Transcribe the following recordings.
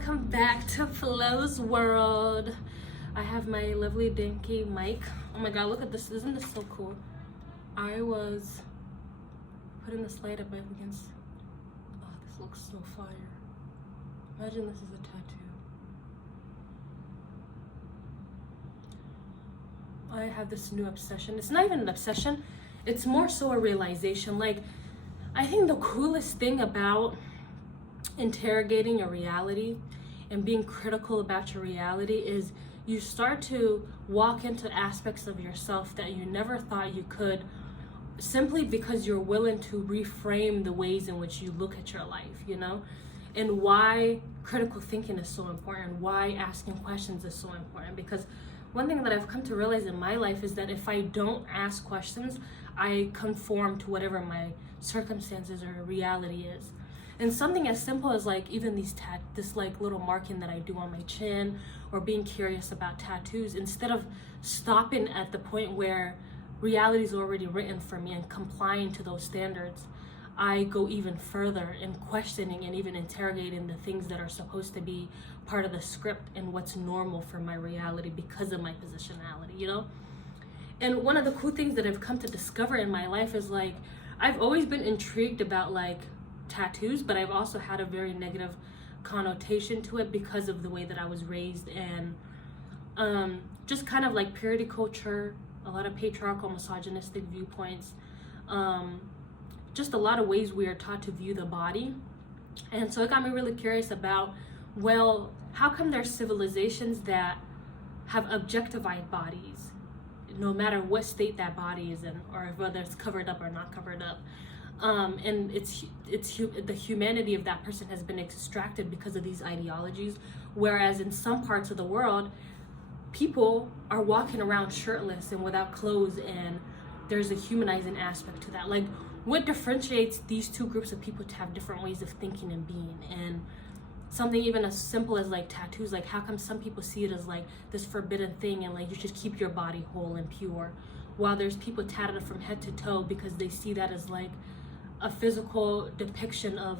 welcome back to Flo's World. I have my lovely dinky mic. Oh my god, look at this. Isn't this so cool? I was putting this light up against. Oh, this looks so fire. Imagine this is a tattoo. I have this new obsession. It's not even an obsession, it's more so a realization. Like, I think the coolest thing about interrogating your reality and being critical about your reality is you start to walk into aspects of yourself that you never thought you could, simply because you're willing to reframe the ways in which you look at your life, you know? And why critical thinking is so important, why asking questions is so important. Because one thing that I've come to realize in my life is that if I don't ask questions, I conform to whatever my circumstances or reality is. And something as simple as like even this like little marking that I do on my chin, or being curious about tattoos, instead of stopping at the point where reality is already written for me and complying to those standards, I go even further in questioning and even interrogating the things that are supposed to be part of the script and what's normal for my reality because of my positionality, you know? And one of the cool things that I've come to discover in my life is like, I've always been intrigued about like tattoos, but I've also had a very negative connotation to it because of the way that I was raised, and just kind of like purity culture, a lot of patriarchal, misogynistic viewpoints, just a lot of ways we are taught to view the body. And so it got me really curious about, well, how come there's civilizations that have objectified bodies, no matter what state that body is in, or whether it's covered up or not covered up. And the humanity of that person has been extracted because of these ideologies, whereas in some parts of the world, people are walking around shirtless and without clothes, and there's a humanizing aspect to that. Like, what differentiates these two groups of people to have different ways of thinking and being? And something even as simple as like tattoos, like how come some people see it as like this forbidden thing and like you should keep your body whole and pure, while there's people tatted from head to toe because they see that as like a physical depiction of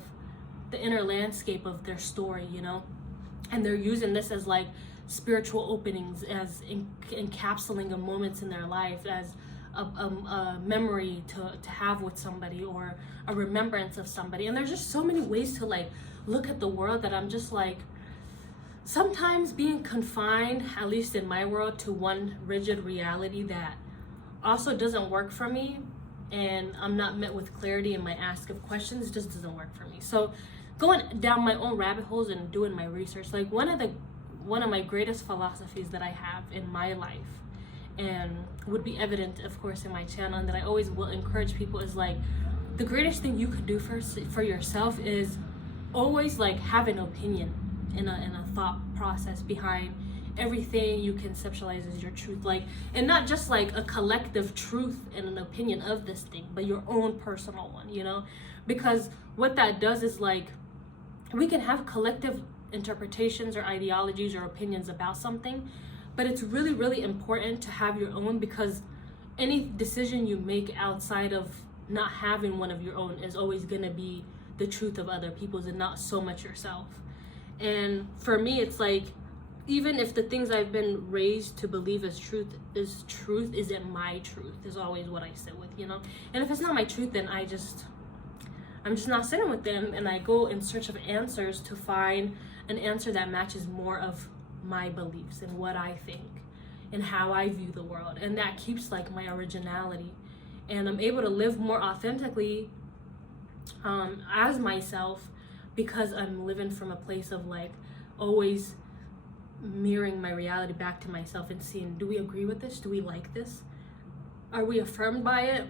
the inner landscape of their story, you know? And they're using this as like spiritual openings, as encapsulating of moments in their life, as a memory to have with somebody, or a remembrance of somebody. And there's just so many ways to like look at the world that I'm just like, sometimes being confined, at least in my world, to one rigid reality that also doesn't work for me, and I'm not met with clarity in my ask of questions, just doesn't work for me. So going down my own rabbit holes and doing my research, like one of my greatest philosophies that I have in my life, and would be evident of course in my channel, and that I always will encourage people, is like, the greatest thing you could do for yourself is always like have an opinion and a thought process behind everything you conceptualize as your truth, like, and not just like a collective truth and an opinion of this thing, but your own personal one, you know? Because what that does is like, we can have collective interpretations or ideologies or opinions about something, but it's really, really important to have your own, because any decision you make outside of not having one of your own is always going to be the truth of other people's and not so much yourself. And for me, it's like, even if the things I've been raised to believe as truth, isn't my truth, is always what I sit with, you know? And if it's not my truth, then I'm just not sitting with them, and I go in search of answers to find an answer that matches more of my beliefs and what I think and how I view the world. And that keeps like my originality, and I'm able to live more authentically as myself, because I'm living from a place of like always mirroring my reality back to myself and seeing, do we agree with this? Do we like this? Are we affirmed by it?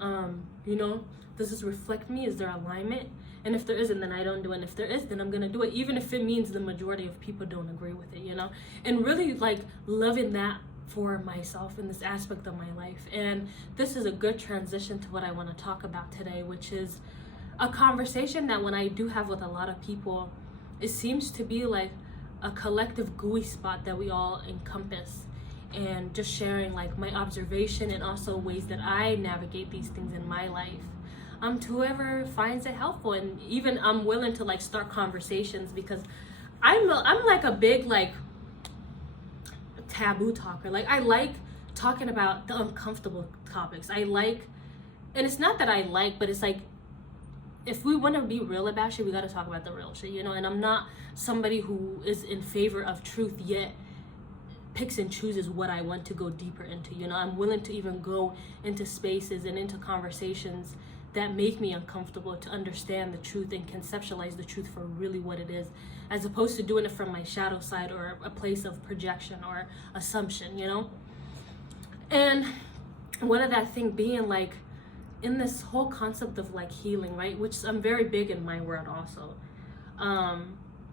You know, does this reflect me? Is there alignment? And if there isn't, then I don't do it. And if there is, then I'm gonna do it, even if it means the majority of people don't agree with it, you know? And really like loving that for myself in this aspect of my life. And this is a good transition to what I want to talk about today, which is a conversation that when I do have with a lot of people, it seems to be like a collective gooey spot that we all encompass, and just sharing like my observation and also ways that I navigate these things in my life. To whoever finds it helpful, and even I'm willing to like start conversations, because I'm like a big like taboo talker. Like I like talking about the uncomfortable topics. I like, and it's not that I like, but it's like, if we want to be real about shit, we got to talk about the real shit, you know? And I'm not somebody who is in favor of truth yet picks and chooses what I want to go deeper into, you know? I'm willing to even go into spaces and into conversations that make me uncomfortable to understand the truth and conceptualize the truth for really what it is, as opposed to doing it from my shadow side or a place of projection or assumption, you know? And one of that thing being like, in this whole concept of like healing, right, which I'm very big in my world also,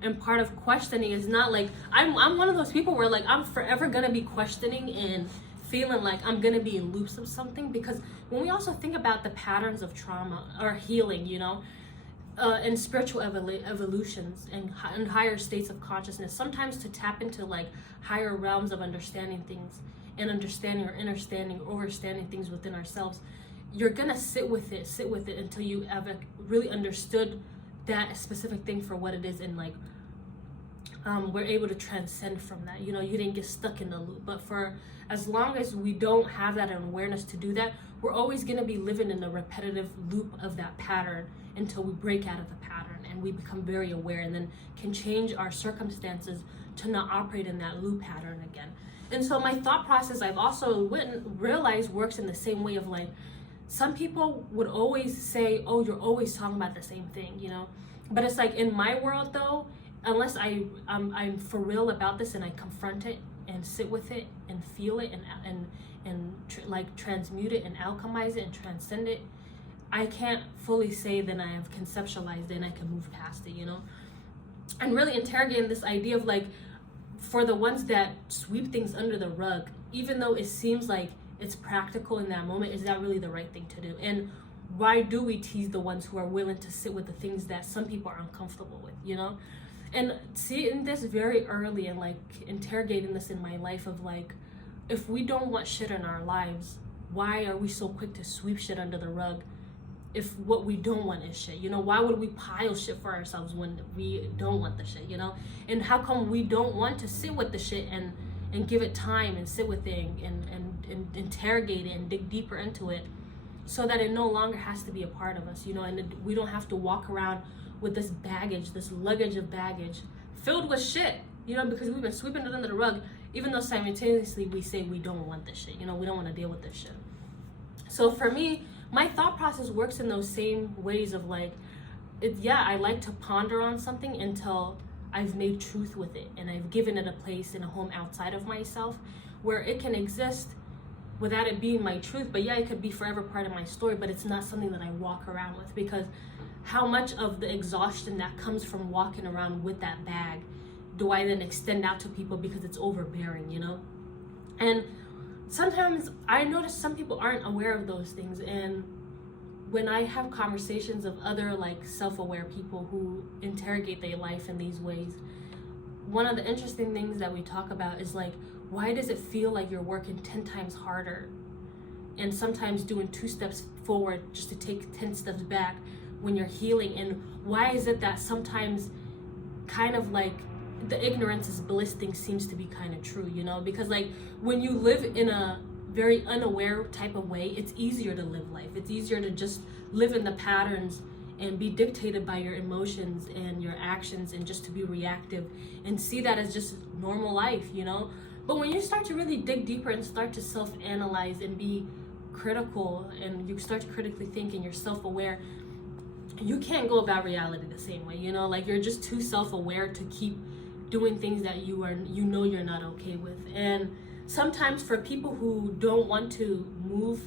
and part of questioning is not like I'm one of those people where like I'm forever gonna be questioning and feeling like I'm gonna be in loops of something, because when we also think about the patterns of trauma or healing, you know, and spiritual evolutions and higher states of consciousness, sometimes to tap into like higher realms of understanding things and understanding or understanding or overstanding things within ourselves, you're gonna sit with it until you ever really understood that specific thing for what it is, and like we're able to transcend from that, you know. You didn't get stuck in the loop, but for as long as we don't have that awareness to do that, we're always gonna be living in a repetitive loop of that pattern until we break out of the pattern and we become very aware, and then can change our circumstances to not operate in that loop pattern again. And so my thought process, I've also realized, works in the same way of like, some people would always say, oh, you're always talking about the same thing, you know? But it's like, in my world though, unless I'm for real about this and I confront it and sit with it and feel it and like transmute it and alchemize it and transcend it, I can't fully say that I have conceptualized it and I can move past it, you know? And really interrogating this idea of like, for the ones that sweep things under the rug, even though it seems like it's practical in that moment, is that really the right thing to do? And why do we tease the ones who are willing to sit with the things that some people are uncomfortable with, you know? And seeing this very early and like interrogating this in my life of like, if we don't want shit in our lives, why are we so quick to sweep shit under the rug if what we don't want is shit, you know? Why would we pile shit for ourselves when we don't want the shit, you know? And how come we don't want to sit with the shit and give it time and sit with it and interrogate it and dig deeper into it, so that it no longer has to be a part of us, you know? And we don't have to walk around with this baggage, this luggage of baggage filled with shit, you know, because we've been sweeping it under the rug, even though simultaneously we say we don't want this shit, you know, we don't want to deal with this shit. So for me, my thought process works in those same ways of like, I like to ponder on something until I've made truth with it and I've given it a place and a home outside of myself where it can exist without it being my truth. But yeah, it could be forever part of my story, but it's not something that I walk around with, because how much of the exhaustion that comes from walking around with that bag do I then extend out to people because it's overbearing, you know? And sometimes I notice some people aren't aware of those things, and when I have conversations of other like self-aware people who interrogate their life in these ways, one of the interesting things that we talk about is like, why does it feel like you're working 10 times harder and sometimes doing 2 steps forward just to take 10 steps back when you're healing? And why is it that sometimes kind of like the ignorance is bliss thing seems to be kind of true, you know? Because like when you live in a very unaware type of way, it's easier to live life. It's easier to just live in the patterns and be dictated by your emotions and your actions and just to be reactive and see that as just normal life, you know? But when you start to really dig deeper and start to self-analyze and be critical, and you start to critically think and you're self-aware, you can't go about reality the same way, you know? Like you're just too self-aware to keep doing things that you know you're not okay with. And sometimes for people who don't want to move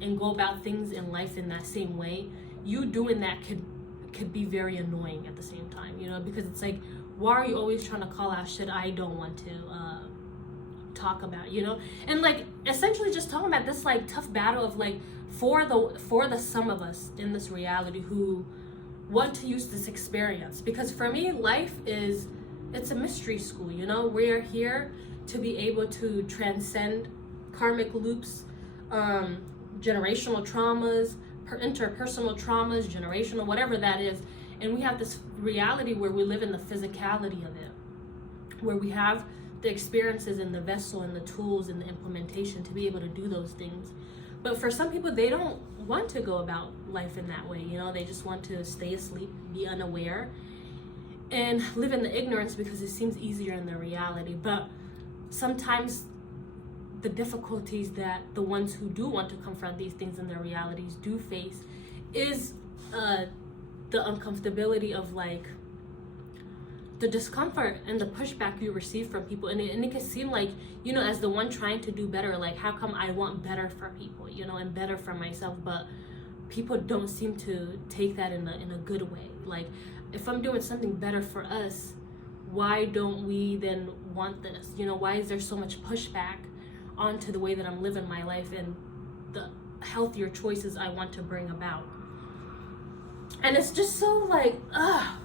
and go about things in life in that same way, you doing that could be very annoying at the same time, you know? Because it's like, why are you always trying to call out shit I don't want to talk about, you know? And like essentially just talking about this like tough battle of like, for the some of us in this reality who want to use this experience. Because for me, life it's a mystery school, you know? We are here to be able to transcend karmic loops, generational traumas, interpersonal traumas, generational, whatever that is, And we have this reality where we live in the physicality of it, where we have the experiences and the vessel and the tools and the implementation to be able to do those things. But for some people, they don't want to go about life in that way. You know, they just want to stay asleep, be unaware, and live in the ignorance because it seems easier in their reality. But sometimes the difficulties that the ones who do want to confront these things in their realities do face is the uncomfortability of like the discomfort and the pushback you receive from people. And it can seem like, you know, as the one trying to do better, like how come I want better for people, you know, and better for myself, but people don't seem to take that in a good way. Like, if I'm doing something better for us, why don't we then want this? You know, why is there so much pushback onto the way that I'm living my life and the healthier choices I want to bring about? And it's just so like, ugh.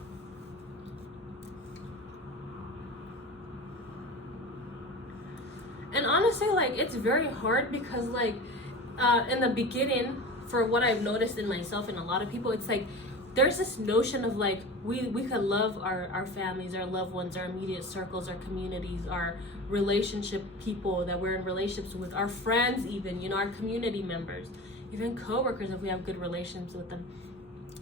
And honestly, like, it's very hard because like in the beginning, for what I've noticed in myself and a lot of people, it's like there's this notion of like we could love our families, our loved ones, our immediate circles, our communities, our relationship people that we're in relationships with, our friends even, you know, our community members, even coworkers if we have good relations with them.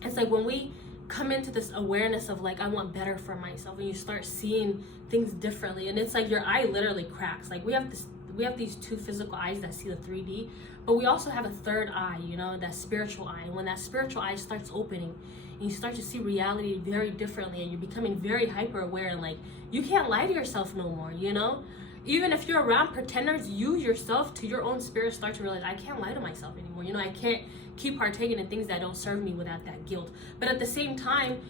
It's like when we come into this awareness of like I want better for myself, and you start seeing things differently, and it's like your eye literally cracks. Like we have these two physical eyes that see the 3D, but we also have a third eye, you know, that spiritual eye. And when that spiritual eye starts opening and you start to see reality very differently, and you're becoming very hyper aware, and like you can't lie to yourself no more, you know. Even if you're around pretenders, you yourself, to your own spirit, start to realize I can't lie to myself anymore. You know, I can't keep partaking in things that don't serve me without that guilt. But at the same time,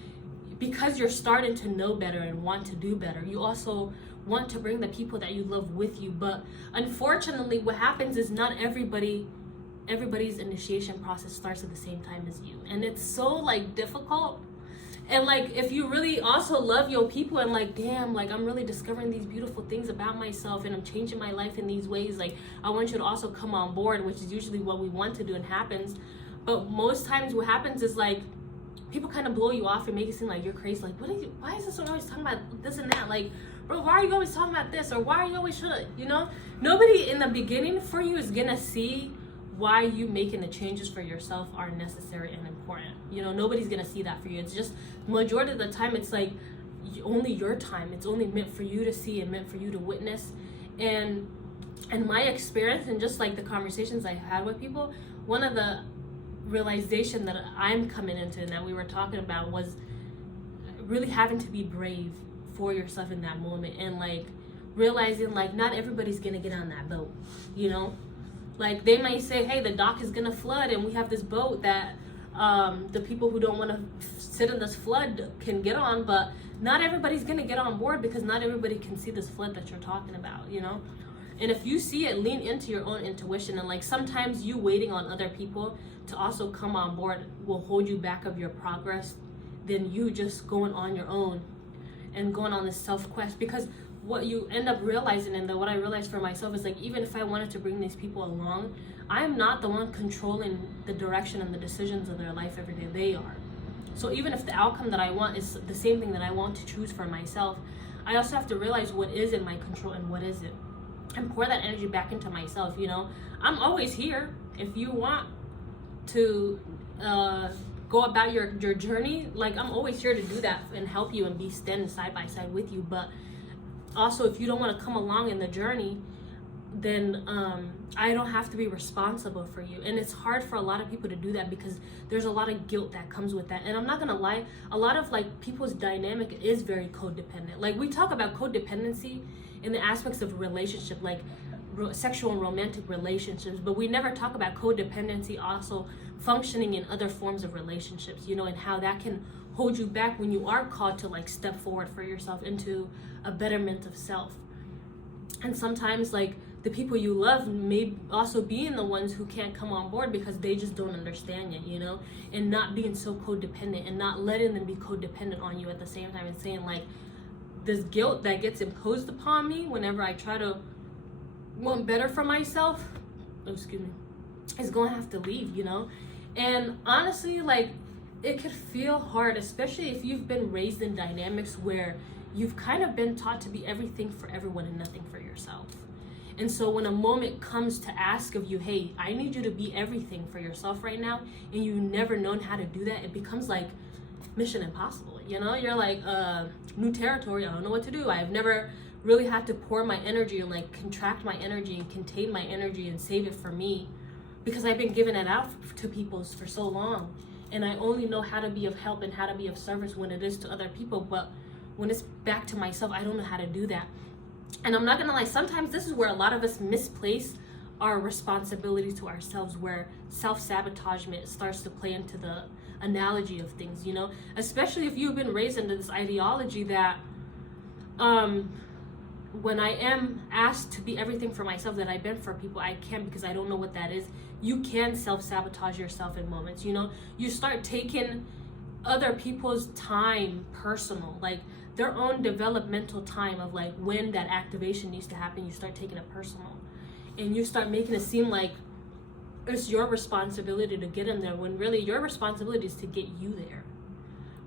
because you're starting to know better and want to do better, you also want to bring the people that you love with you. But unfortunately, what happens is not everybody's initiation process starts at the same time as you, and it's so like difficult. And like if you really also love your people and like, damn, like I'm really discovering these beautiful things about myself and I'm changing my life in these ways, like I want you to also come on board, which is usually what we want to do and happens. But most times what happens is like people kind of blow you off and make it seem like you're crazy. Like, why is this one always talking about this and that? Like, bro, why are you always talking about this? Or why are you always you know? Nobody in the beginning for you is gonna see why you making the changes for yourself are necessary and important. You know, nobody's gonna see that for you. It's just majority of the time it's like only your time. It's only meant for you to see and meant for you to witness. And my experience and just like the conversations I had with people, one of the realization that I'm coming into and that we were talking about was really having to be brave for yourself in that moment, and like realizing like not everybody's gonna get on that boat, you know. Like they might say, hey, the dock is gonna flood and we have this boat that the people who don't want to sit in this flood can get on, but not everybody's gonna get on board because not everybody can see this flood that you're talking about, you know. And if you see it, lean into your own intuition. And like sometimes you waiting on other people to also come on board will hold you back of your progress than you just going on your own and going on this self-quest. Because what you end up realizing, and what I realized for myself is like, even if I wanted to bring these people along, I'm not the one controlling the direction and the decisions of their life every day. They are. So even if the outcome that I want is the same thing that I want to choose for myself, I also have to realize what is in my control and what isn't, and pour that energy back into myself. You know, I'm always here if you want to go about your journey. Like I'm always here to do that and help you and be standing side by side with you. But also, if you don't want to come along in the journey, then I don't have to be responsible for you. And it's hard for a lot of people to do that because there's a lot of guilt that comes with that. And I'm not gonna lie, a lot of like people's dynamic is very codependent. Like we talk about codependency in the aspects of relationship, like sexual and romantic relationships, but we never talk about codependency also functioning in other forms of relationships, you know, and how that can hold you back when you are called to like step forward for yourself into a betterment of self. And sometimes like the people you love may also be in the ones who can't come on board because they just don't understand yet, you know, and not being so codependent and not letting them be codependent on you at the same time, and saying like this guilt that gets imposed upon me whenever I try to want better for myself, is gonna have to leave, you know. And honestly, like it could feel hard, especially if you've been raised in dynamics where you've kind of been taught to be everything for everyone and nothing for yourself. And so when a moment comes to ask of you, hey, I need you to be everything for yourself right now, and you've never known how to do that, it becomes like mission impossible. You know, you're like, new territory, I don't know what to do. I've never really had to pour my energy and like contract my energy and contain my energy and save it for me, because I've been giving it out to people for so long. And I only know how to be of help and how to be of service when it is to other people. But when it's back to myself, I don't know how to do that. And I'm not gonna lie, sometimes this is where a lot of us misplace our responsibility to ourselves, where self-sabotagement starts to play into the analogy of things, you know, especially if you've been raised into this ideology that when I am asked to be everything for myself that I've been for people, I can't, because I don't know what that is. You can self-sabotage yourself in moments, you know. You start taking other people's time personal, like their own developmental time of like when that activation needs to happen. You start taking it personal, and you start making it seem like it's your responsibility to get them there, when really your responsibility is to get you there.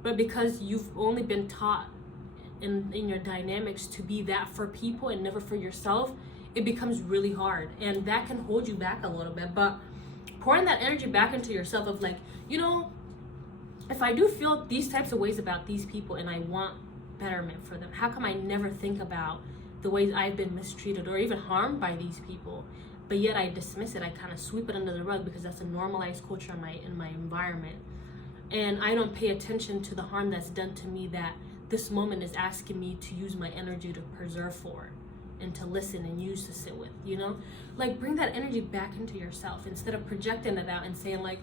But because you've only been taught in your dynamics to be that for people and never for yourself, it becomes really hard, and that can hold you back a little bit. But pouring that energy back into yourself of like, you know, if I do feel these types of ways about these people and I want betterment for them, how come I never think about the ways I've been mistreated or even harmed by these people, but yet I dismiss it, I kind of sweep it under the rug because that's a normalized culture in my environment, and I don't pay attention to the harm that's done to me that this moment is asking me to use my energy to preserve for and to listen and use to sit with, you know? Like, bring that energy back into yourself instead of projecting it out and saying like,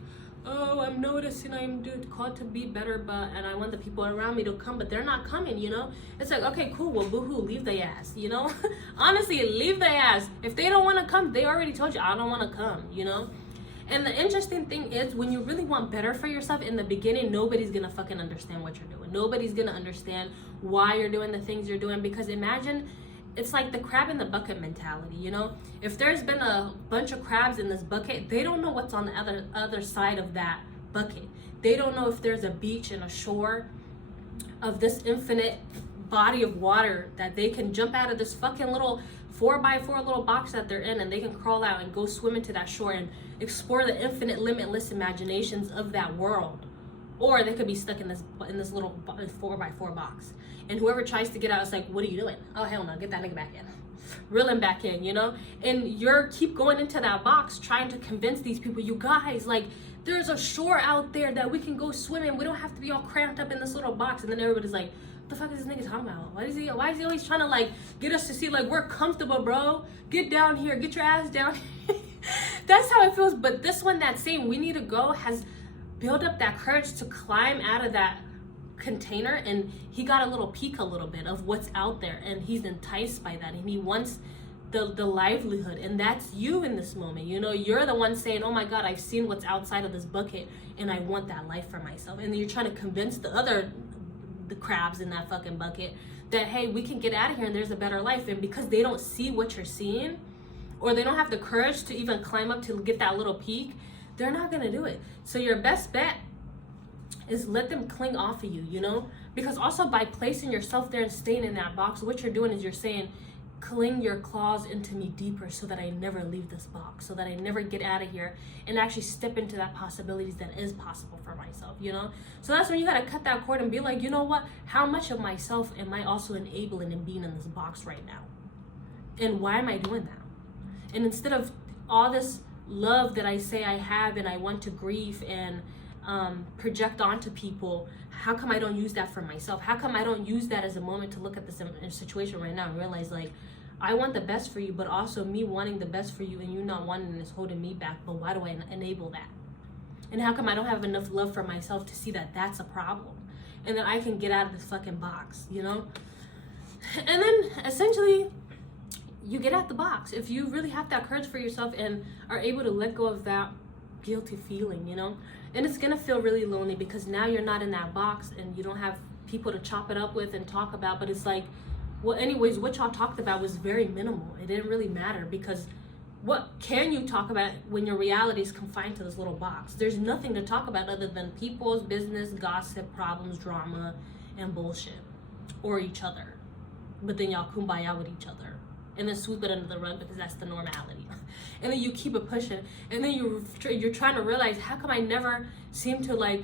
oh, I'm noticing I'm called to be better, and I want the people around me to come, but they're not coming, you know? It's like, okay, cool, well, boohoo, leave their ass, you know? Honestly, leave their ass. If they don't want to come, they already told you, I don't want to come, you know? And the interesting thing is, when you really want better for yourself in the beginning, nobody's gonna fucking understand what you're doing. Nobody's gonna understand why you're doing the things you're doing, because imagine, it's like the crab in the bucket mentality, you know? If there's been a bunch of crabs in this bucket, they don't know what's on the other side of that bucket. They don't know if there's a beach and a shore of this infinite body of water that they can jump out of this fucking little 4x4 little box that they're in, and they can crawl out and go swim into that shore and explore the infinite, limitless imaginations of that world. Or they could be stuck in this little 4x4 box. And whoever tries to get out is like, what are you doing? Oh, hell no, get that nigga back in. Reel him back in, you know? And you're keep going into that box trying to convince these people, you guys, like, there's a shore out there that we can go swim in. We don't have to be all cramped up in this little box. And then everybody's like, what the fuck is this nigga talking about? Why is he always trying to like get us to see like we're comfortable, bro? Get down here, get your ass down. That's how it feels. But this one that's saying we need to go has built up that courage to climb out of that container, and he got a little peek a little bit of what's out there, and he's enticed by that, and he wants the livelihood. And that's you in this moment, you know? You're the one saying, oh my god, I've seen what's outside of this bucket and I want that life for myself. And then you're trying to convince the crabs in that fucking bucket that, hey, we can get out of here and there's a better life. And because they don't see what you're seeing, or they don't have the courage to even climb up to get that little peek, they're not gonna do it. So your best bet is let them cling off of you, you know? Because also by placing yourself there and staying in that box, what you're doing is you're saying, cling your claws into me deeper so that I never leave this box, so that I never get out of here and actually step into that possibilities that is possible for myself, you know? So that's when you gotta cut that cord and be like, you know what? How much of myself am I also enabling and being in this box right now? And why am I doing that? And instead of all this love that I say I have and I want to grieve and project onto people, how come I don't use that for myself? How come I don't use that as a moment to look at this situation right now and realize, like, I want the best for you, but also me wanting the best for you and you not wanting is holding me back. But why do I enable that? And how come I don't have enough love for myself to see that that's a problem, and then I can get out of this fucking box, you know? And then essentially you get out the box if you really have that courage for yourself and are able to let go of that guilty feeling, you know? And it's gonna feel really lonely because now you're not in that box and you don't have people to chop it up with and talk about. But it's like, well, anyways, what y'all talked about was very minimal. It didn't really matter because what can you talk about when your reality is confined to this little box? There's nothing to talk about other than people's business, gossip, problems, drama, and bullshit. Or each other. But then y'all kumbaya with each other. And then sweep it under the rug because that's the normality. And then you keep it pushing. And then you're trying to realize, how come I never seem to like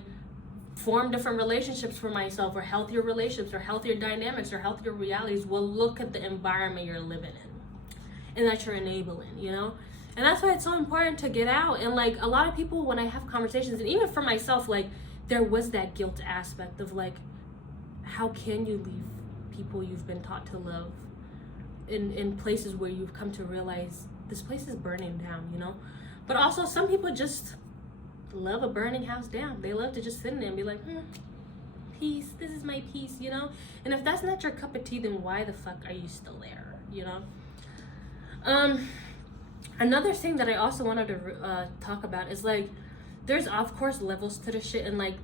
form different relationships for myself, or healthier relationships, or healthier dynamics, or healthier realities? Well, look at the environment you're living in and that you're enabling, you know? And that's why it's so important to get out. And like a lot of people, when I have conversations, and even for myself, like there was that guilt aspect of like, how can you leave people you've been taught to love in places where you've come to realize this place is burning down, you know? But also some people just love a burning house down. They love to just sit in it and be like, peace, this is my peace, you know? And if that's not your cup of tea, then why the fuck are you still there, you know? Another thing that I also wanted to talk about is like, there's of course levels to the shit, and like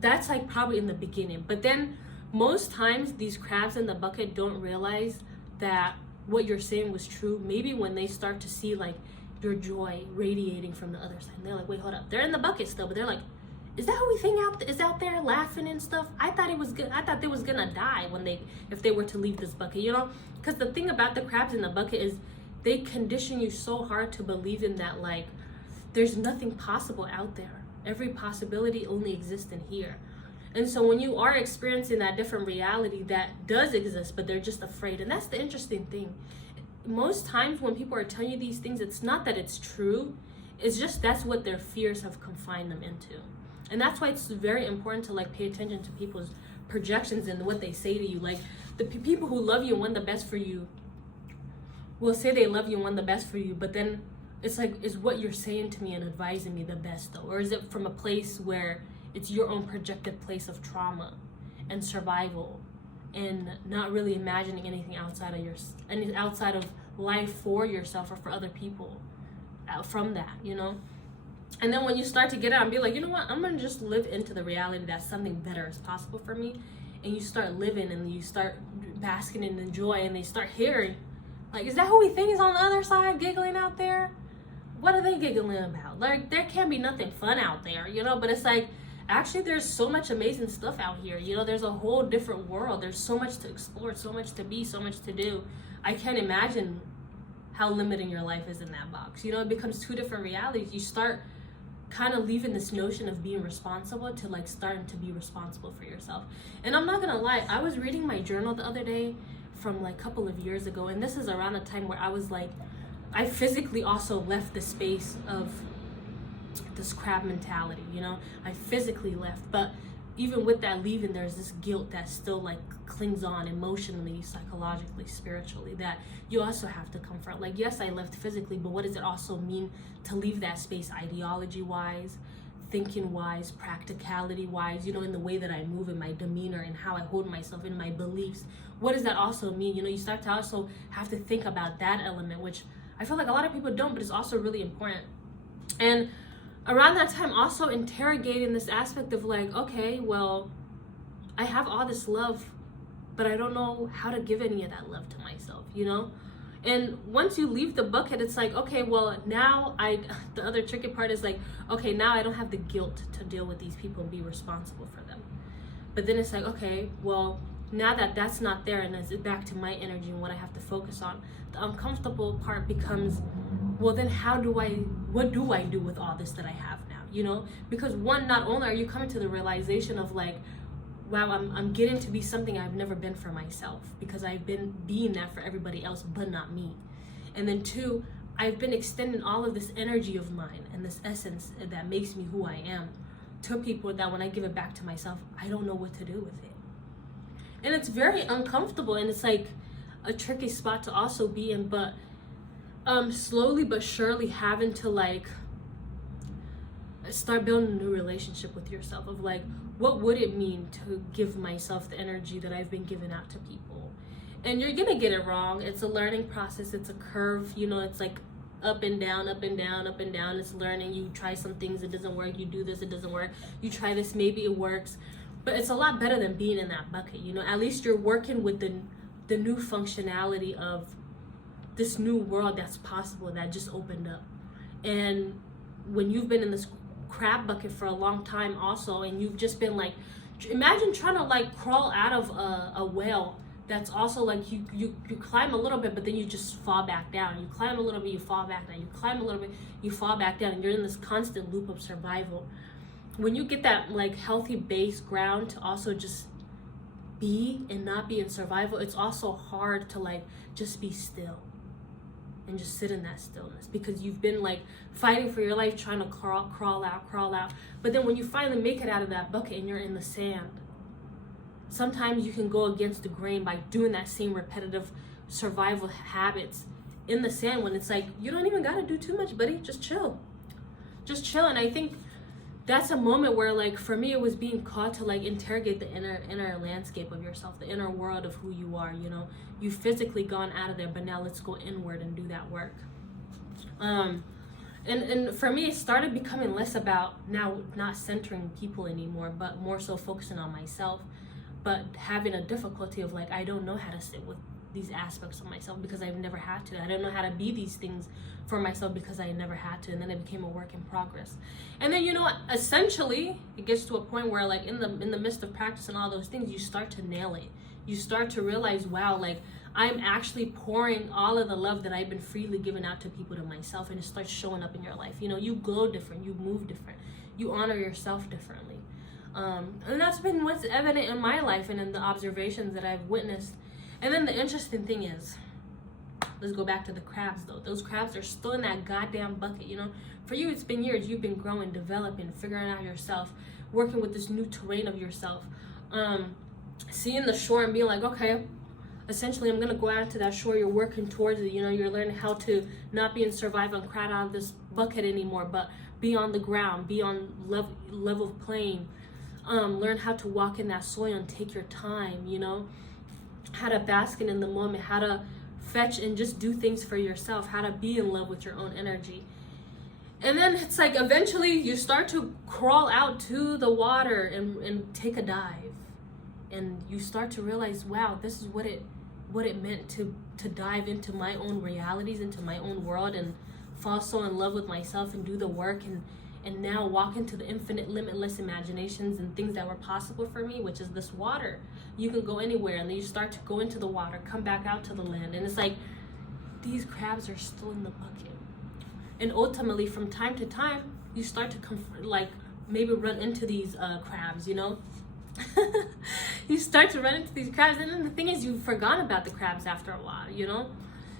that's like probably in the beginning, but then most times these crabs in the bucket don't realize that what you're saying was true. Maybe when they start to see like your joy radiating from the other side, and they're like, wait, hold up, they're in the bucket still, but they're like, is that who we think is out there laughing and stuff? I thought it was good. I thought they was gonna die if they were to leave this bucket, you know? Because the thing about the crabs in the bucket is they condition you so hard to believe in that, like, there's nothing possible out there. Every possibility only exists in here. And so when you are experiencing that different reality that does exist, but they're just afraid, and that's the interesting thing. Most times when people are telling you these things, it's not that it's true, it's just that's what their fears have confined them into. And that's why it's very important to like pay attention to people's projections and what they say to you. Like the people who love you and want the best for you will say they love you and want the best for you, but then it's like, is what you're saying to me and advising me the best though? Or is it from a place where it's your own projected place of trauma and survival and not really imagining anything outside of life for yourself or for other people from that, you know? And then when you start to get out and be like, you know what, I'm gonna just live into the reality that something better is possible for me, and you start living and you start basking in the joy, and they start hearing, like, is that who we think is on the other side giggling out there? What are they giggling about? Like, there can't be nothing fun out there, you know? But it's like, actually there's so much amazing stuff out here, you know? There's a whole different world. There's so much to explore, so much to be, so much to do. I can't imagine how limiting your life is in that box. You know, it becomes two different realities. You start kind of leaving this notion of being responsible to like starting to be responsible for yourself. And I'm not gonna lie, I was reading my journal the other day from like a couple of years ago, and this is around the time where I was like, I physically also left the space of this crab mentality, you know? I physically left, but even with that leaving, there's this guilt that still like clings on emotionally, psychologically, spiritually, that you also have to confront. Like, yes, I left physically, but what does it also mean to leave that space ideology-wise, thinking-wise, practicality-wise, you know, in the way that I move, in my demeanor, and how I hold myself, in my beliefs? What does that also mean? You know, you start to also have to think about that element, which I feel like a lot of people don't, but it's also really important. And around that time, also interrogating this aspect of like, okay, well, I have all this love, but I don't know how to give any of that love to myself, you know? And once you leave the bucket, it's like, okay, well, now the other tricky part is like, okay, now I don't have the guilt to deal with these people and be responsible for them. But then it's like, okay, well, now that that's not there and it's back to my energy and what I have to focus on, the uncomfortable part becomes, well, then what do I do with all this that I have now, you know? Because one, not only are you coming to the realization of like, wow, I'm getting to be something I've never been for myself, because I've been being that for everybody else, but not me. And then two, I've been extending all of this energy of mine and this essence that makes me who I am to people that when I give it back to myself, I don't know what to do with it. And it's very uncomfortable, and it's like a tricky spot to also be in, but slowly but surely having to like start building a new relationship with yourself of like, what would it mean to give myself the energy that I've been giving out to people? And you're gonna get it wrong. It's a learning process. It's a curve, you know, it's like up and down, up and down, up and down. It's learning. You try some things, it doesn't work. You do this, it doesn't work. You try this, maybe it works. But it's a lot better than being in that bucket, you know? At least you're working with the new functionality of this new world that's possible that just opened up. And when you've been in this crab bucket for a long time also, and you've just been like, imagine trying to like crawl out of a whale that's also like you climb a little bit, but then you just fall back down. You climb a little bit, you fall back down. You climb a little bit, you fall back down, and you're in this constant loop of survival. When you get that like healthy base ground to also just be and not be in survival, it's also hard to like just be still and just sit in that stillness, because you've been like fighting for your life, trying to crawl out. But then when you finally make it out of that bucket and you're in the sand, sometimes you can go against the grain by doing that same repetitive survival habits in the sand, when it's like, you don't even gotta do too much, buddy. Just chill. And I think that's a moment where, like, for me, it was being called to like interrogate the inner landscape of yourself, the inner world of who you are. You know, you've physically gone out of there, but now let's go inward and do that work. And for me, it started becoming less about now not centering people anymore, but more so focusing on myself, but having a difficulty of like, I don't know how to sit with these aspects of myself because I've never had to. I don't know how to be these things for myself because I never had to. And then it became a work in progress. And then, you know, essentially it gets to a point where like in the midst of practice and all those things, you start to nail it. You start to realize, wow, like I'm actually pouring all of the love that I've been freely giving out to people, to myself, and it starts showing up in your life. You know, you glow different, you move different, you honor yourself differently. And that's been what's evident in my life and in the observations that I've witnessed. And then the interesting thing is, let's go back to the crabs though. Those crabs are still in that goddamn bucket, you know? For you, it's been years. You've been growing, developing, figuring out yourself, working with this new terrain of yourself. Seeing the shore and being like, okay, essentially I'm gonna go out to that shore. You're working towards it, you know? You're learning how to not be in survival and crowd out of this bucket anymore, but be on the ground, be on level playing. Learn how to walk in that soil and take your time, you know? How to bask in the moment, how to fetch and just do things for yourself, how to be in love with your own energy. And then it's like eventually you start to crawl out to the water and take a dive, and you start to realize, wow, this is what it meant to dive into my own realities, into my own world, and fall so in love with myself and do the work, and now walk into the infinite, limitless imaginations and things that were possible for me, which is this water. You can go anywhere, and then you start to go into the water, come back out to the land, and it's like these crabs are still in the bucket. And ultimately, from time to time, you start to maybe run into these crabs, you know? You start to run into these crabs, and then the thing is, you've forgotten about the crabs after a while, you know?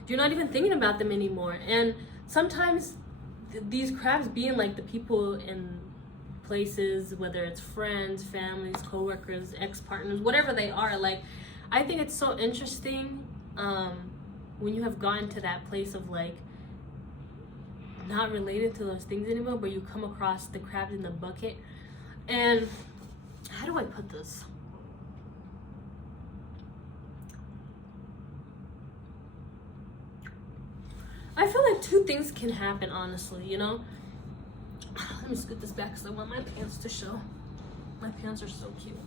You're not even thinking about them anymore. And sometimes these crabs being like the people in places, whether it's friends, families, coworkers, ex-partners, whatever they are, like, I think it's so interesting when you have gotten to that place of like not related to those things anymore, but you come across the crabs in the bucket. And how do I put this? I feel like two things can happen, honestly, you know? Let me scoot this back because I want my pants to show. My pants are so cute.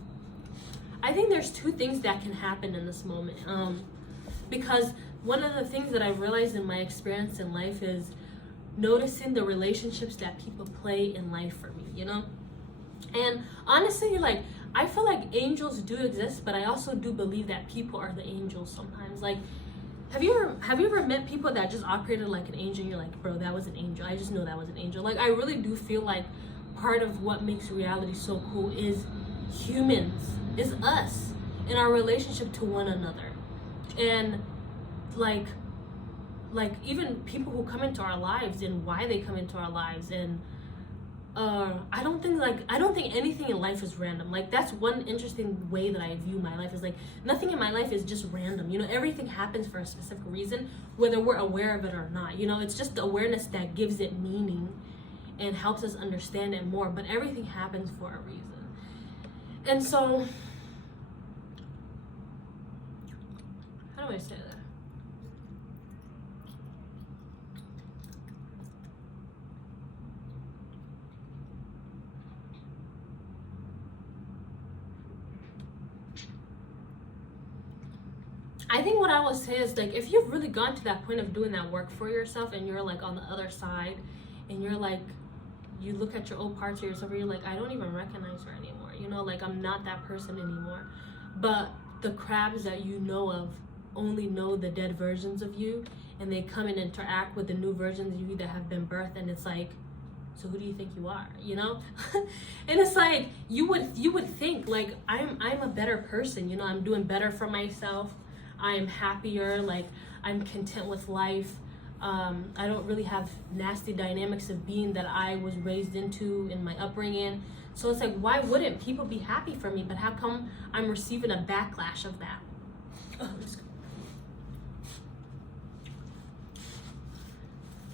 I think there's two things that can happen in this moment. Because one of the things that I realized in my experience in life is noticing the relationships that people play in life for me, you know? And honestly, like, I feel like angels do exist, but I also do believe that people are the angels sometimes. Like, have you ever met people that just operated like an angel and you're like, bro, that was an angel. I just know that was an angel. Like, I really do feel like part of what makes reality so cool is humans, is us and our relationship to one another. And like even people who come into our lives and why they come into our lives. And I don't think anything in life is random. Like, that's one interesting way that I view my life, is like nothing in my life is just random, you know? Everything happens for a specific reason, whether we're aware of it or not, you know? It's just the awareness that gives it meaning and helps us understand it more, but everything happens for a reason. And so, how do I say that? I think what I will say is, like, if you've really gone to that point of doing that work for yourself and you're like on the other side and you're like, you look at your old parts of yourself and you're like, I don't even recognize her anymore, you know, like I'm not that person anymore. But the crabs that you know of only know the dead versions of you, and they come and interact with the new versions of you that have been birthed, and it's like, so who do you think you are, you know? And it's like, you would think like, I'm a better person, you know, I'm doing better for myself, I am happier, like I'm content with life. I don't really have nasty dynamics of being that I was raised into in my upbringing. So it's like, why wouldn't people be happy for me? But how come I'm receiving a backlash of that?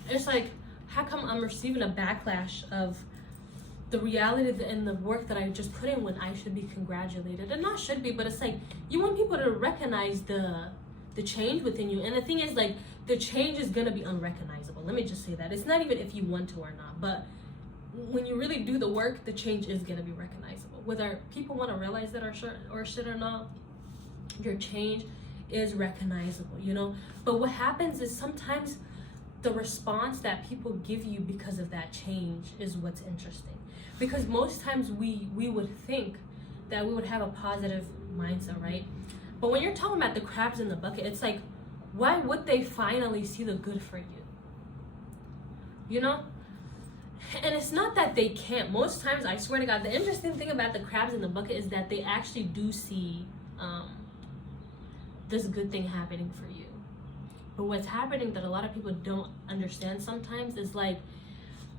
It's like, how come I'm receiving a backlash of the reality and the work that I just put in when I should be congratulated? And not should be, but it's like, you want people to recognize the change within you. And the thing is, like, the change is gonna be unrecognizable. Let me just say that. It's not even if you want to or not, but when you really do the work, the change is gonna be recognizable. Whether people want to realize that or shit or not, your change is recognizable, you know? But what happens is sometimes the response that people give you because of that change is what's interesting. Because most times we would think that we would have a positive mindset, right? But when you're talking about the crabs in the bucket, it's like, why would they finally see the good for you? You know? And it's not that they can't. Most times, I swear to God, the interesting thing about the crabs in the bucket is that they actually do see this good thing happening for you. But what's happening that a lot of people don't understand sometimes is, like,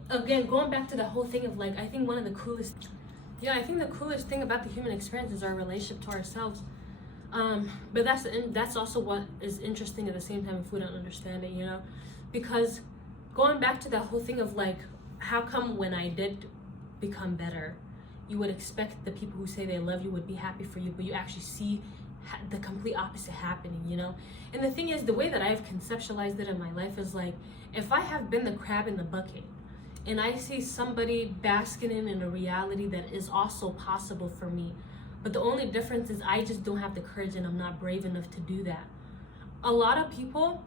again, going back to the whole thing of, like, I think one of the coolest, I think the coolest thing about the human experience is our relationship to ourselves. But that's also what is interesting at the same time if we don't understand it, you know? Because going back to that whole thing of, like, how come when I did become better, you would expect the people who say they love you would be happy for you, but you actually see the complete opposite happening, you know? And the thing is, the way that I've conceptualized it in my life is, like, if I have been the crab in the bucket and I see somebody basking in a reality that is also possible for me, but the only difference is I just don't have the courage and I'm not brave enough to do that. A lot of people,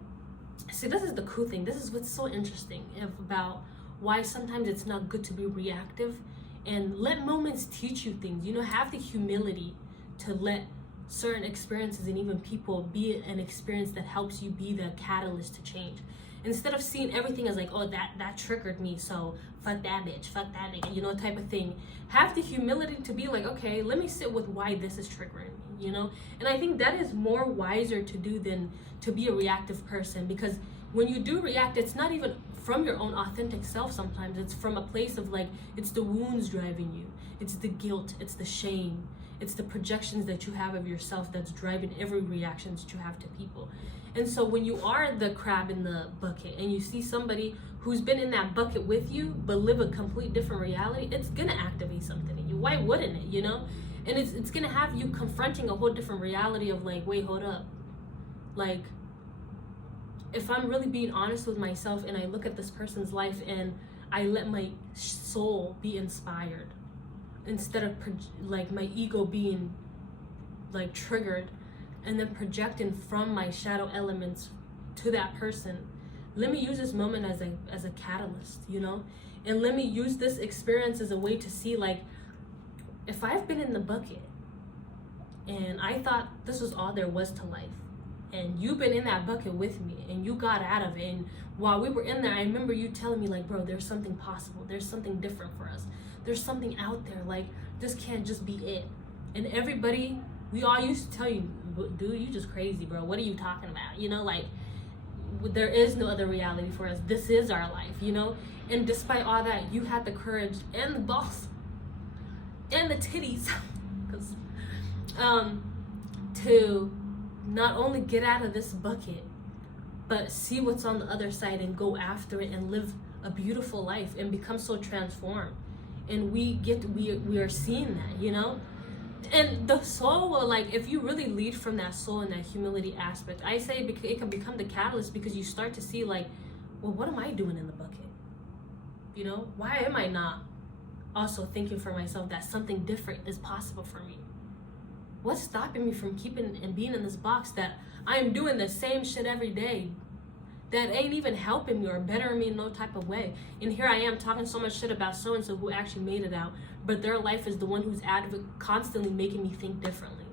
see, this is the cool thing. This is what's so interesting about why sometimes it's not good to be reactive, and let moments teach you things. You know, have the humility to let certain experiences and even people be an experience that helps you be the catalyst to change. Instead of seeing everything as like, oh, that triggered me, so fuck that bitch, fuck that nigga, you know, type of thing. Have the humility to be like, okay, let me sit with why this is triggering me, you know? And I think that is more wiser to do than to be a reactive person, because when you do react, it's not even from your own authentic self sometimes. It's from a place of, like, it's the wounds driving you. It's the guilt, it's the shame, it's the projections that you have of yourself that's driving every reaction that you have to people. And so when you are the crab in the bucket and you see somebody who's been in that bucket with you but live a complete different reality, it's gonna activate something in you. Why wouldn't it, you know? And it's gonna have you confronting a whole different reality of, like, wait, hold up. Like, if I'm really being honest with myself and I look at this person's life and I let my soul be inspired instead of like my ego being, like, triggered and then projecting from my shadow elements to that person, let me use this moment as a catalyst, you know? And let me use this experience as a way to see, like, if I've been in the bucket and I thought this was all there was to life, and you've been in that bucket with me and you got out of it, and while we were in there, I remember you telling me, like, bro, there's something possible, there's something different for us, there's something out there, like, this can't just be it. And everybody, we all used to tell you, dude, you just crazy, bro, what are you talking about, you know? Like, there is no other reality for us, this is our life, you know? And despite all that, you had the courage and the balls and the titties because to not only get out of this bucket, but see what's on the other side and go after it and live a beautiful life and become so transformed. And we are seeing that, you know? And the soul will, like, if you really lead from that soul and that humility aspect, I say it can become the catalyst, because you start to see, like, well, what am I doing in the bucket? You know, why am I not also thinking for myself that something different is possible for me? What's stopping me from keeping and being in this box that I am doing the same shit every day that ain't even helping me or bettering me in no type of way? And here I am talking so much shit about so-and-so who actually made it out, but their life is the one who's constantly making me think differently.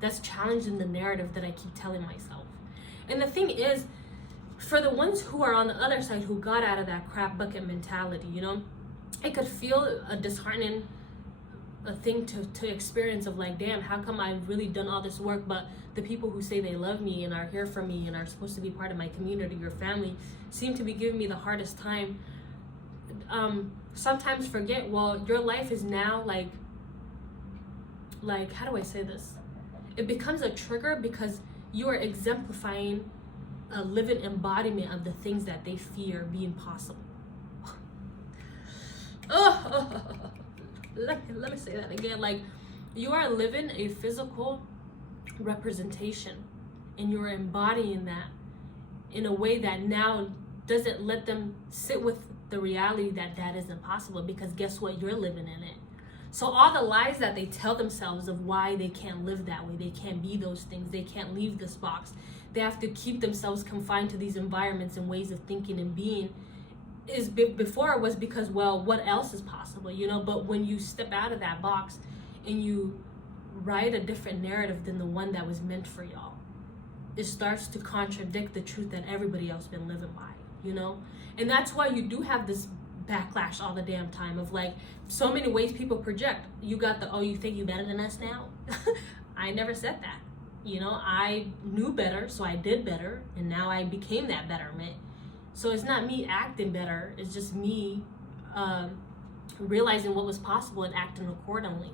That's challenging the narrative that I keep telling myself. And the thing is, for the ones who are on the other side who got out of that crap bucket mentality, you know, it could feel a disheartening thing to experience of like, damn, how come I've really done all this work, but the people who say they love me and are here for me and are supposed to be part of my community or family seem to be giving me the hardest time. Sometimes forget, well, your life is now like how do I say this? It becomes a trigger because you are exemplifying a living embodiment of the things that they fear being possible. Let me say that again. Like, you are living a physical representation and you're embodying that in a way that now doesn't let them sit with the reality that that isn't possible, because guess what? You're living in it. So all the lies that they tell themselves of why they can't live that way, they can't be those things, they can't leave this box, they have to keep themselves confined to these environments and ways of thinking and being, is before it was because, well, what else is possible, you know? But when you step out of that box and you write a different narrative than the one that was meant for y'all, it starts to contradict the truth that everybody else been living by, you know? And that's why you do have this backlash all the damn time of like so many ways people project. You got the, oh, you think you better than us now? I never said that. You know, I knew better, so I did better, and now I became that betterment. So it's not me acting better, it's just me realizing what was possible and acting accordingly.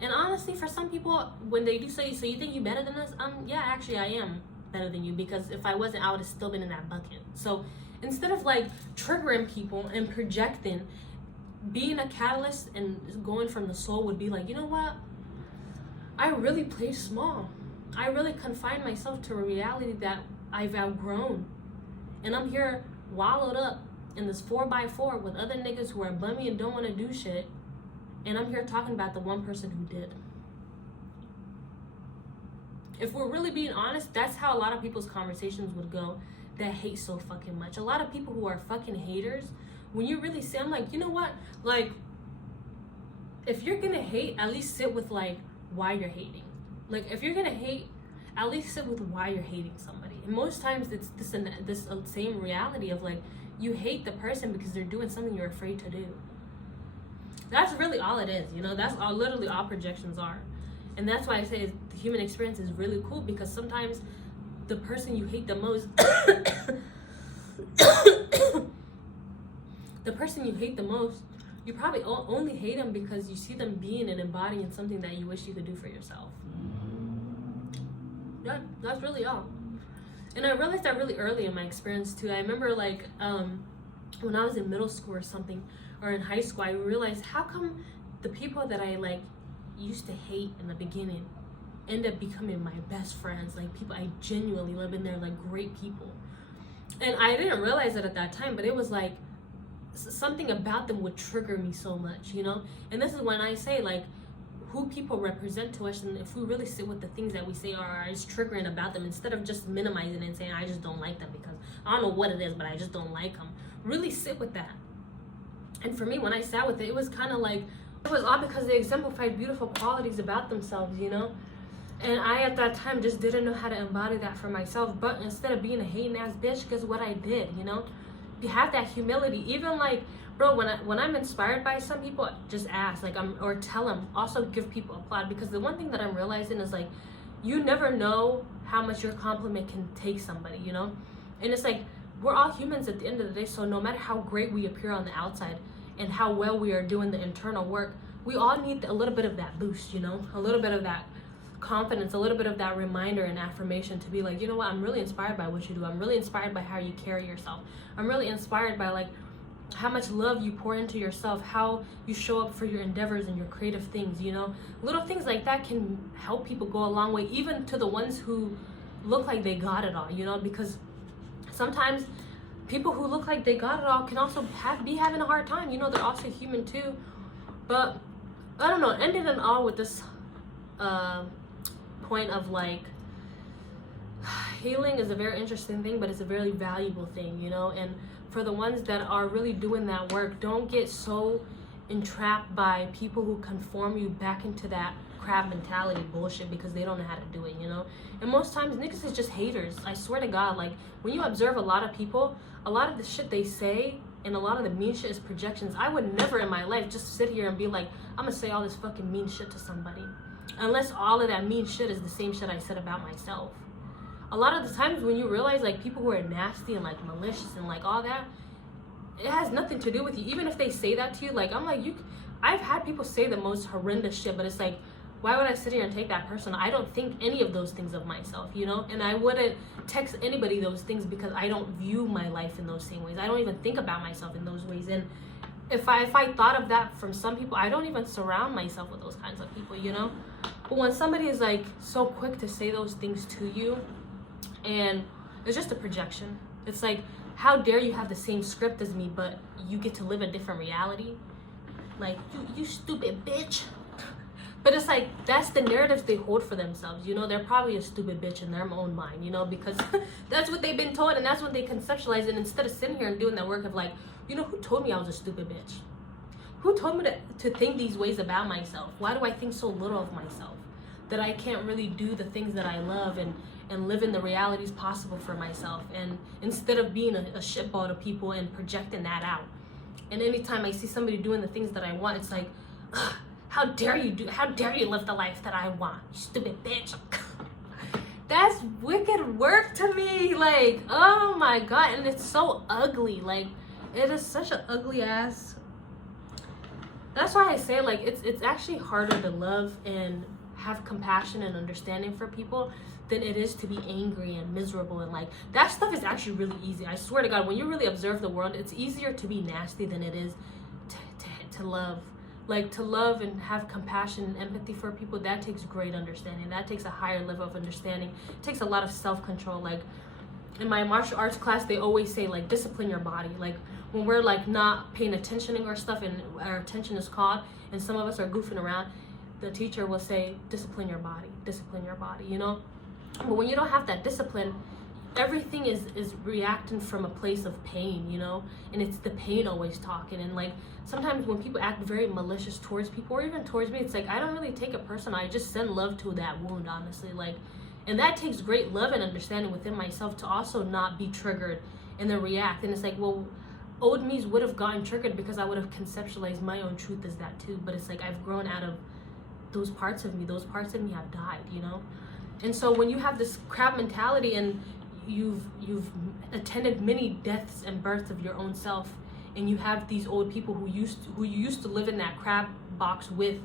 And honestly, for some people, when they do say, so you think you better than us? Yeah, actually I am better than you, because if I wasn't, I would have still been in that bucket. So instead of like triggering people and projecting, being a catalyst and going from the soul would be like, you know what? I really play small. I really confine myself to a reality that I've outgrown. And I'm here wallowed up in this 4x4 with other niggas who are bummy and don't want to do shit. And I'm here talking about the one person who did. If we're really being honest, that's how a lot of people's conversations would go that hate so fucking much. A lot of people who are fucking haters, when you really say, I'm like, you know what? Like, if you're gonna hate, at least sit with like why you're hating. Like, if you're gonna hate, at least sit with why you're hating somebody. And most times it's this same reality of like, you hate the person because they're doing something you're afraid to do. That's really all it is, you know? That's all, literally all projections are. And that's why I say the human experience is really cool, because sometimes the person you hate the most the person you hate the most, you probably only hate them because you see them being and embodying something that you wish you could do for yourself. Yeah, that's really all. And I realized that really early in my experience too. I remember like when I was in middle school or something, or in high school, I realized how come the people that I like used to hate in the beginning end up becoming my best friends, like people I genuinely love, and they're like great people. And I didn't realize it at that time, but it was like something about them would trigger me so much, you know? And this is when I say like who people represent to us, and if we really sit with the things that we say are is triggering about them, instead of just minimizing it and saying I just don't like them because I don't know what it is, but I just don't like them. Really sit with that. And for me, when I sat with it, it was kind of like, it was all because they exemplified beautiful qualities about themselves, you know? And I, at that time, just didn't know how to embody that for myself. But instead of being a hating ass bitch, guess what I did, you know? You have that humility. Even like, bro, when I'm inspired by some people, just ask, like, or tell them. Also give people applaud, because the one thing that I'm realizing is like, you never know how much your compliment can take somebody, you know? And it's like, we're all humans at the end of the day, so no matter how great we appear on the outside and how well we are doing the internal work, we all need a little bit of that boost, you know? A little bit of that confidence, a little bit of that reminder and affirmation to be like, you know what, I'm really inspired by what you do. I'm really inspired by how you carry yourself. I'm really inspired by like how much love you pour into yourself, how you show up for your endeavors and your creative things, you know? Little things like that can help people go a long way, even to the ones who look like they got it all, you know? Because sometimes people who look like they got it all can also be having a hard time, you know? They're also human too. But I don't know, ending it all with this point of like, healing is a very interesting thing, but it's a very valuable thing, you know. And for the ones that are really doing that work, don't get so entrapped by people who conform you back into that crab mentality bullshit because they don't know how to do it, you know. And most times niggas is just haters. I swear to God, like when you observe a lot of people, a lot of the shit they say and a lot of the mean shit is projections. I would never in my life just sit here and be like, I'm gonna say all this fucking mean shit to somebody, unless all of that mean shit is the same shit I said about myself. A lot of the times when you realize like people who are nasty and like malicious and like all that, it has nothing to do with you. Even if they say that to you, like I'm like, I've had people say the most horrendous shit, but it's like, why would I sit here and take that personal? I don't think any of those things of myself, you know. And I wouldn't text anybody those things because I don't view my life in those same ways. I don't even think about myself in those ways. And if I thought of that from some people, I don't even surround myself with those kinds of people, you know. But when somebody is like so quick to say those things to you, and it's just a projection. It's like, how dare you have the same script as me, but you get to live a different reality? Like, you stupid bitch. But it's like, that's the narratives they hold for themselves, you know. They're probably a stupid bitch in their own mind, you know, because that's what they've been told and that's what they conceptualize. And instead of sitting here and doing that work of like, you know, who told me I was a stupid bitch? Who told me to think these ways about myself? Why do I think so little of myself? That I can't really do the things that I love and live in the realities possible for myself. And instead of being a shitball to people and projecting that out. And anytime I see somebody doing the things that I want, it's like, ugh, how dare you live the life that I want, you stupid bitch. That's wicked work to me. Like, oh my God. And it's so ugly. Like, it is such an ugly ass. That's why I say, like, it's actually harder to love and have compassion and understanding for people than it is to be angry and miserable. And like, that stuff is actually really easy. I swear to God, when you really observe the world, it's easier to be nasty than it is to love. Like, to love and have compassion and empathy for people, that takes great understanding. That takes a higher level of understanding. It takes a lot of self-control. Like, in my martial arts class, they always say, like, discipline your body. Like, when we're, like, not paying attention or stuff and our attention is caught and some of us are goofing around, the teacher will say, discipline your body, you know? But when you don't have that discipline, everything is reacting from a place of pain, you know? And it's the pain always talking. And like, sometimes when people act very malicious towards people or even towards me, it's like, I don't really take it personal. I just send love to that wound, honestly. Like, and that takes great love and understanding within myself to also not be triggered and then react. And it's like, well, old me's would have gotten triggered because I would have conceptualized my own truth as that too. But it's like, I've grown out of those parts of me. Those parts of me have died, you know? And so when you have this crab mentality and you've attended many deaths and births of your own self, and you have these old people who you used to live in that crab box with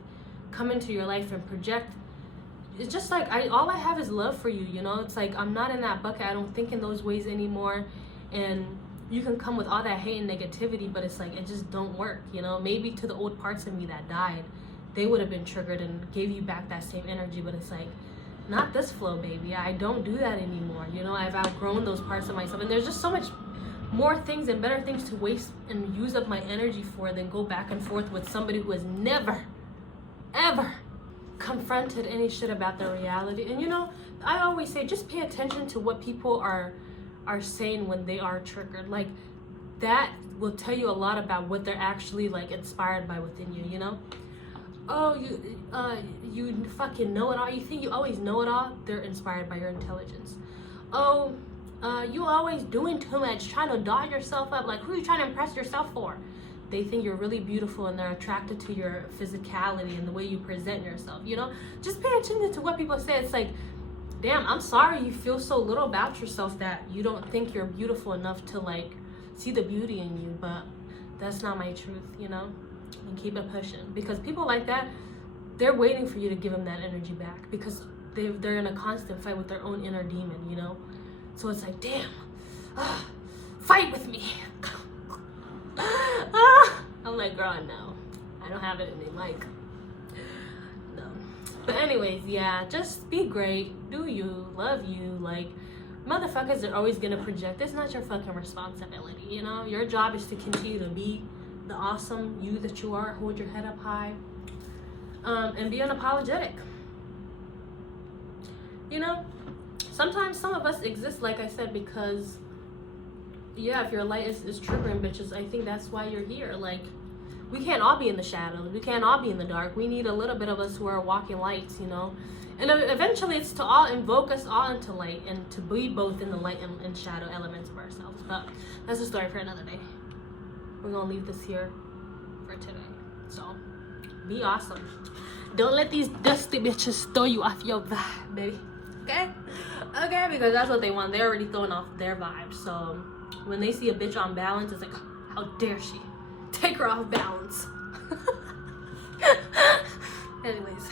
come into your life and project, it's just like, all I have is love for you, you know? It's like, I'm not in that bucket. I don't think in those ways anymore. And you can come with all that hate and negativity, but it's like, it just don't work, you know? Maybe to the old parts of me that died, they would have been triggered and gave you back that same energy, but it's like, not this flow, baby. I don't do that anymore. You know, I've outgrown those parts of myself. And there's just so much more things and better things to waste and use up my energy for than go back and forth with somebody who has never, ever confronted any shit about their reality. And you know, I always say, just pay attention to what people are saying when they are triggered. Like, that will tell you a lot about what they're actually like inspired by within you, you know? Oh, you fucking know it all. You think you always know it all? They're inspired by your intelligence. Oh, you always doing too much, trying to doll yourself up. Like, who are you trying to impress yourself for? They think you're really beautiful and they're attracted to your physicality and the way you present yourself, you know? Just pay attention to what people say. It's like, damn, I'm sorry you feel so little about yourself that you don't think you're beautiful enough to like see the beauty in you, but that's not my truth, you know? And keep it pushing, because people like that, they're waiting for you to give them that energy back because they're in a constant fight with their own inner demon, you know? So it's like, damn, fight with me. I'm like, girl, no, I don't have it in me, like, no. But anyways, yeah, just be great, do you, love you. Like, motherfuckers are always gonna project. It's not your fucking responsibility, you know? Your job is to continue to be the awesome you that you are, hold your head up high, and be unapologetic. You know, sometimes some of us exist, like I said, because yeah, if your light is triggering bitches, I think that's why you're here. Like, we can't all be in the shadows, we can't all be in the dark. We need a little bit of us who are walking lights, you know. And eventually it's to all invoke us all into light, and to be both in the light and shadow elements of ourselves. But that's a story for another day. We're gonna leave this here for today. So be awesome. Don't let these dusty bitches throw you off your vibe, baby. Okay? Okay, because that's what they want. They're already throwing off their vibe. So when they see a bitch on balance, it's like, how dare she? Take her off balance. Anyways.